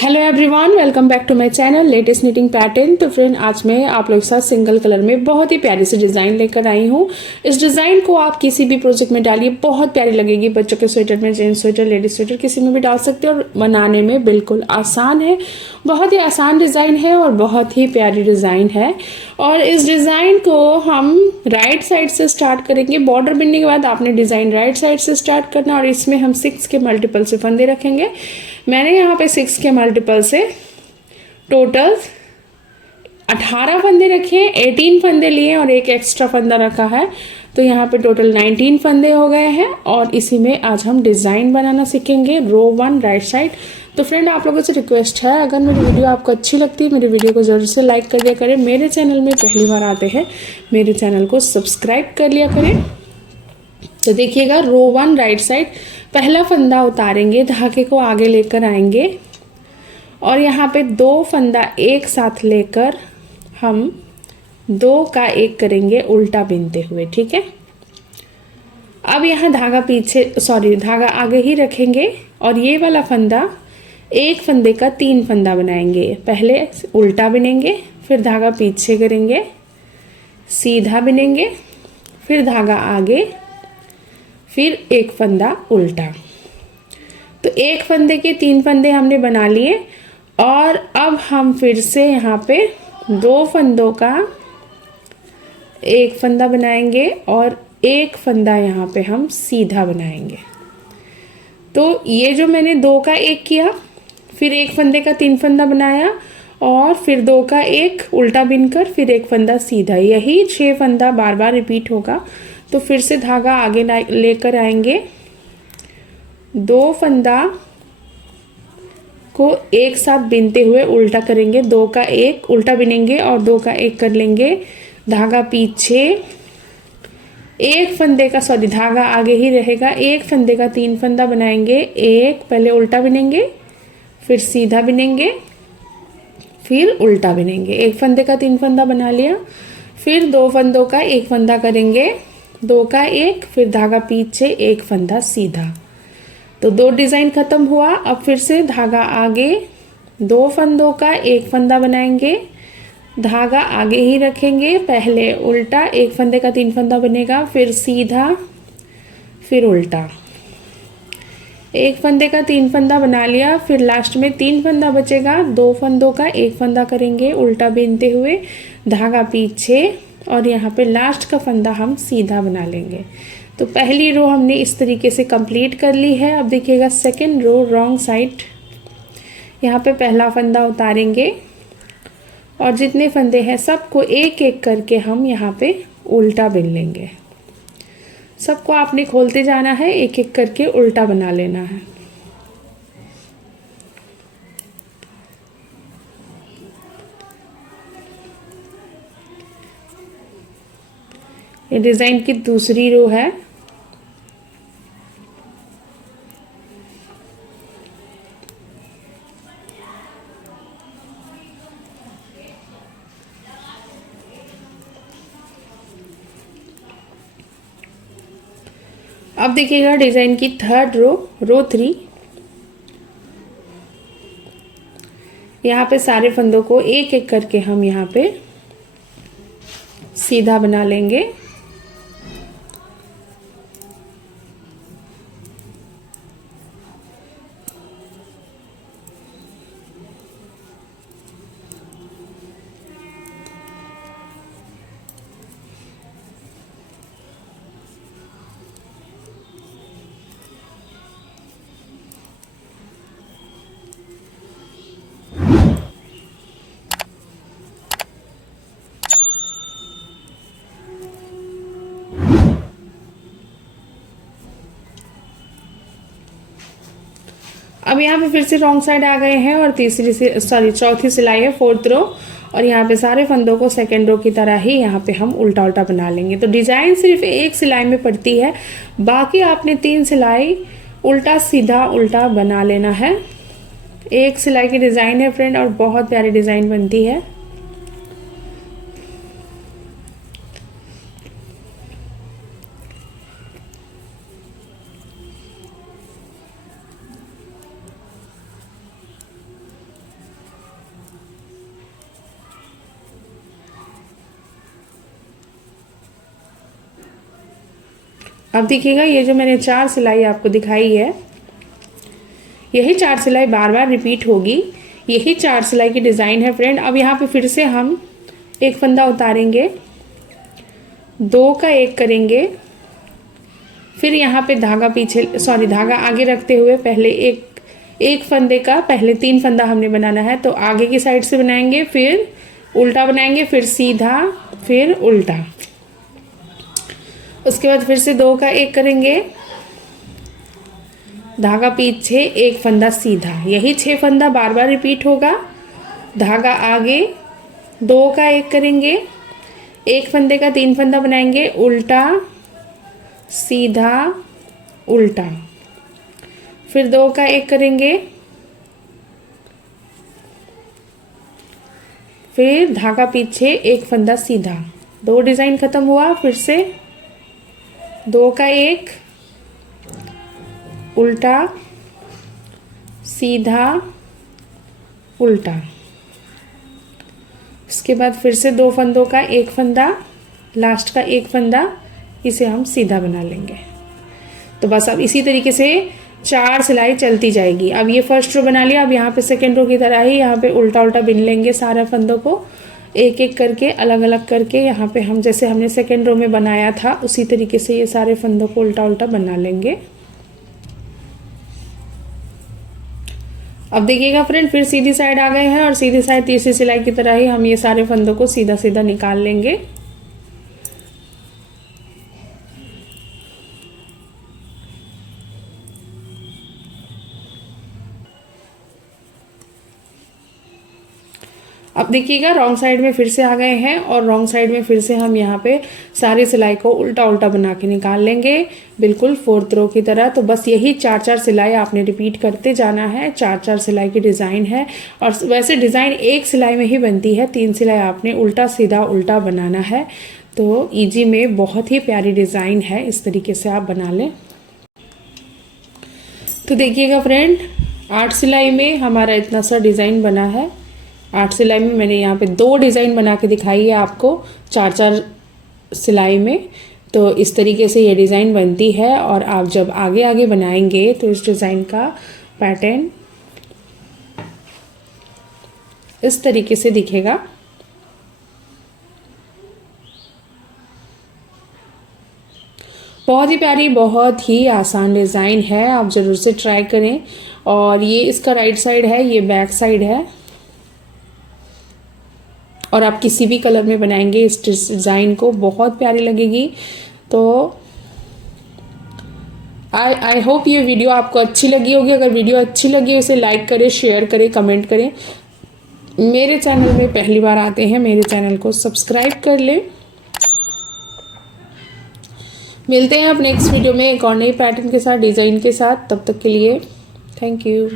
Hello everyone, welcome back to my channel latest knitting pattern. तो friend, आज मैं आप लोग के साथ सिंगल कलर में बहुत ही प्यारी सी डिज़ाइन लेकर आई हूँ। इस डिज़ाइन को आप किसी भी प्रोजेक्ट में डालिए, बहुत प्यारी लगेगी। बच्चों के स्वेटर में, जेंट्स स्वेटर, लेडीज स्वेटर, किसी में भी डाल सकते हो और बनाने में बिल्कुल आसान है। बहुत ही आसान डिज़ाइन है और बहुत ही प्यारी डिज़ाइन है। और इस डिज़ाइन को हम राइट साइड से स्टार्ट करेंगे। बॉर्डर बिनने के बाद आपने डिज़ाइन राइट साइड से स्टार्ट करना और इसमें हम 6 के मल्टीपल से फंदे रखेंगे। मैंने यहाँ पे 6 के मल्टीपल से टोटल 18 फंदे रखे हैं, 18 फंदे लिए और एक एक्स्ट्रा फंदा रखा है। तो यहाँ पे टोटल 19 फंदे हो गए हैं और इसी में आज हम डिज़ाइन बनाना सीखेंगे। रो 1 राइट साइड। तो फ्रेंड, आप लोगों से रिक्वेस्ट है, अगर मेरी वीडियो आपको अच्छी लगती है, मेरी वीडियो को ज़रूर से लाइक कर दिया करें। मेरे चैनल में पहली बार आते हैं, मेरे चैनल को सब्सक्राइब कर लिया करें। तो देखिएगा, रो 1 राइट साइड पहला फंदा उतारेंगे, धागे को आगे लेकर आएंगे और यहाँ पे 2 फंदा एक साथ लेकर हम 2 का 1 करेंगे उल्टा बिनते हुए। ठीक है, अब यहाँ धागा धागा आगे ही रखेंगे और ये वाला फंदा, एक फंदे का 3 फंदा बनाएंगे। पहले उल्टा बिनेंगे, फिर धागा पीछे करेंगे, सीधा बिनेंगे, फिर धागा आगे, फिर एक फंदा उल्टा। तो एक फंदे के 3 फंदे हमने बना लिए और अब हम फिर से यहाँ पे 2 फंदों का 1 फंदा बनाएंगे और एक फंदा यहाँ पे हम सीधा बनाएंगे। तो ये जो मैंने 2 का 1 किया, फिर एक फंदे का 3 फंदा बनाया और फिर 2 का 1 उल्टा बिनकर फिर एक फंदा सीधा, यही 6 फंदा बार बार रिपीट होगा। तो फिर से धागा आगे लेकर आएंगे, 2 फंदा को एक साथ बिनते हुए उल्टा करेंगे, 2 का 1 उल्टा बिनेंगे और 2 का 1 कर लेंगे। धागा पीछे, एक फंदे का धागा आगे ही रहेगा, एक फंदे का 3 फंदा बनाएंगे। एक पहले उल्टा बिनेंगे, फिर सीधा बिनेंगे, फिर उल्टा बिनेंगे। एक फंदे का 3 फंदा बना लिया, फिर 2 फंदों का 1 फंदा करेंगे, 2 का 1, फिर धागा पीछे, एक फंदा सीधा। तो 2 डिज़ाइन खत्म हुआ। अब फिर से धागा आगे, 2 फंदों का 1 फंदा बनाएंगे, धागा आगे ही रखेंगे, पहले उल्टा, एक फंदे का 3 फंदा बनेगा, फिर सीधा, फिर उल्टा। एक फंदे का 3 फंदा बना लिया, फिर लास्ट में 3 फंदा बचेगा, 2 फंदों का 1 फंदा करेंगे उल्टा बिनते हुए, धागा पीछे और यहाँ पे लास्ट का फंदा हम सीधा बना लेंगे। तो पहली रो हमने इस तरीके से कंप्लीट कर ली है। अब देखिएगा सेकंड रो रॉन्ग साइड। यहाँ पे पहला फंदा उतारेंगे और जितने फंदे हैं सबको एक एक करके हम यहाँ पे उल्टा बिन लेंगे। सबको आपने खोलते जाना है, एक एक करके उल्टा बना लेना है। ये डिज़ाइन की दूसरी रो है। अब देखिएगा डिज़ाइन की थर्ड रो, रो 3। यहाँ पे सारे फंदों को एक एक करके हम यहाँ पे सीधा बना लेंगे। अब यहाँ पे फिर से रॉन्ग साइड आ गए हैं और चौथी सिलाई है, 4th रो। और यहाँ पे सारे फंदों को सेकेंड रो की तरह ही यहाँ पे हम उल्टा उल्टा बना लेंगे। तो डिज़ाइन सिर्फ एक सिलाई में पड़ती है, बाकी आपने 3 सिलाई उल्टा सीधा उल्टा बना लेना है। एक सिलाई की डिज़ाइन है फ्रेंड और बहुत प्यारी डिज़ाइन बनती है। अब देखिएगा ये जो मैंने 4 सिलाई आपको दिखाई है, यही 4 सिलाई बार बार रिपीट होगी। यही 4 सिलाई की डिज़ाइन है फ्रेंड। अब यहाँ पे फिर से हम एक फंदा उतारेंगे, 2 का 1 करेंगे, फिर यहाँ पे धागा पीछे धागा आगे रखते हुए पहले एक फंदे का पहले 3 फंदा हमने बनाना है, तो आगे की साइड से बनाएंगे, फिर उल्टा बनाएंगे, फिर सीधा, फिर उल्टा। उसके बाद फिर से 2 का 1 करेंगे, धागा पीछे, एक फंदा सीधा। यही 6 फंदा बार बार रिपीट होगा। धागा आगे, 2 का 1 करेंगे, एक फंदे का 3 फंदा बनाएंगे, उल्टा सीधा उल्टा, फिर 2 का 1 करेंगे, फिर धागा पीछे, एक फंदा सीधा। 2 डिज़ाइन खत्म हुआ। फिर से 2 का 1 उल्टा सीधा उल्टा। इसके बाद फिर से 2 फंदों का 1 फंदा, लास्ट का 1 फंदा, इसे हम सीधा बना लेंगे। तो बस अब इसी तरीके से 4 सिलाई चलती जाएगी। अब ये फर्स्ट रो बना लिया। अब यहाँ पे सेकेंड रो की तरह ही यहाँ पे उल्टा उल्टा बिन लेंगे सारे फंदों को, एक एक करके अलग अलग करके। यहाँ पे हम जैसे हमने सेकेंड रो में बनाया था उसी तरीके से ये सारे फंदों को उल्टा उल्टा बना लेंगे। अब देखिएगा फ्रेंड, फिर सीधी साइड आ गए हैं और सीधी साइड तीसरी सिलाई की तरह ही हम ये सारे फंदों को सीधा सीधा निकाल लेंगे। अब देखिएगा रॉन्ग साइड में फिर से आ गए हैं और रॉन्ग साइड में फिर से हम यहाँ पे सारी सिलाई को उल्टा उल्टा बना के निकाल लेंगे, बिल्कुल 4th रो की तरह। तो बस यही 4-4 सिलाई आपने रिपीट करते जाना है। 4-4 सिलाई की डिज़ाइन है और वैसे डिज़ाइन एक सिलाई में ही बनती है, 3 सिलाई आपने उल्टा सीधा उल्टा बनाना है। तो ईजी में बहुत ही प्यारी डिज़ाइन है, इस तरीके से आप बना लें। तो देखिएगा फ्रेंड, 8 सिलाई में हमारा इतना सा डिज़ाइन बना है। 8 सिलाई में मैंने यहाँ पे 2 डिज़ाइन बना के दिखाई है आपको 4-4 सिलाई में। तो इस तरीके से ये डिज़ाइन बनती है और आप जब आगे आगे बनाएंगे तो इस डिज़ाइन का पैटर्न इस तरीके से दिखेगा। बहुत ही प्यारी, बहुत ही आसान डिज़ाइन है, आप ज़रूर से ट्राई करें। और ये इसका राइट साइड है, ये बैक साइड है और आप किसी भी कलर में बनाएंगे इस डिज़ाइन को बहुत प्यारी लगेगी। तो आई होप ये वीडियो आपको अच्छी लगी होगी। अगर वीडियो अच्छी लगी हो इसे लाइक करें, शेयर करें, कमेंट करें। मेरे चैनल में पहली बार आते हैं, मेरे चैनल को सब्सक्राइब कर लें। मिलते हैं अब नेक्स्ट वीडियो में एक और नई पैटर्न के साथ, डिज़ाइन के साथ। तब तक के लिए थैंक यू।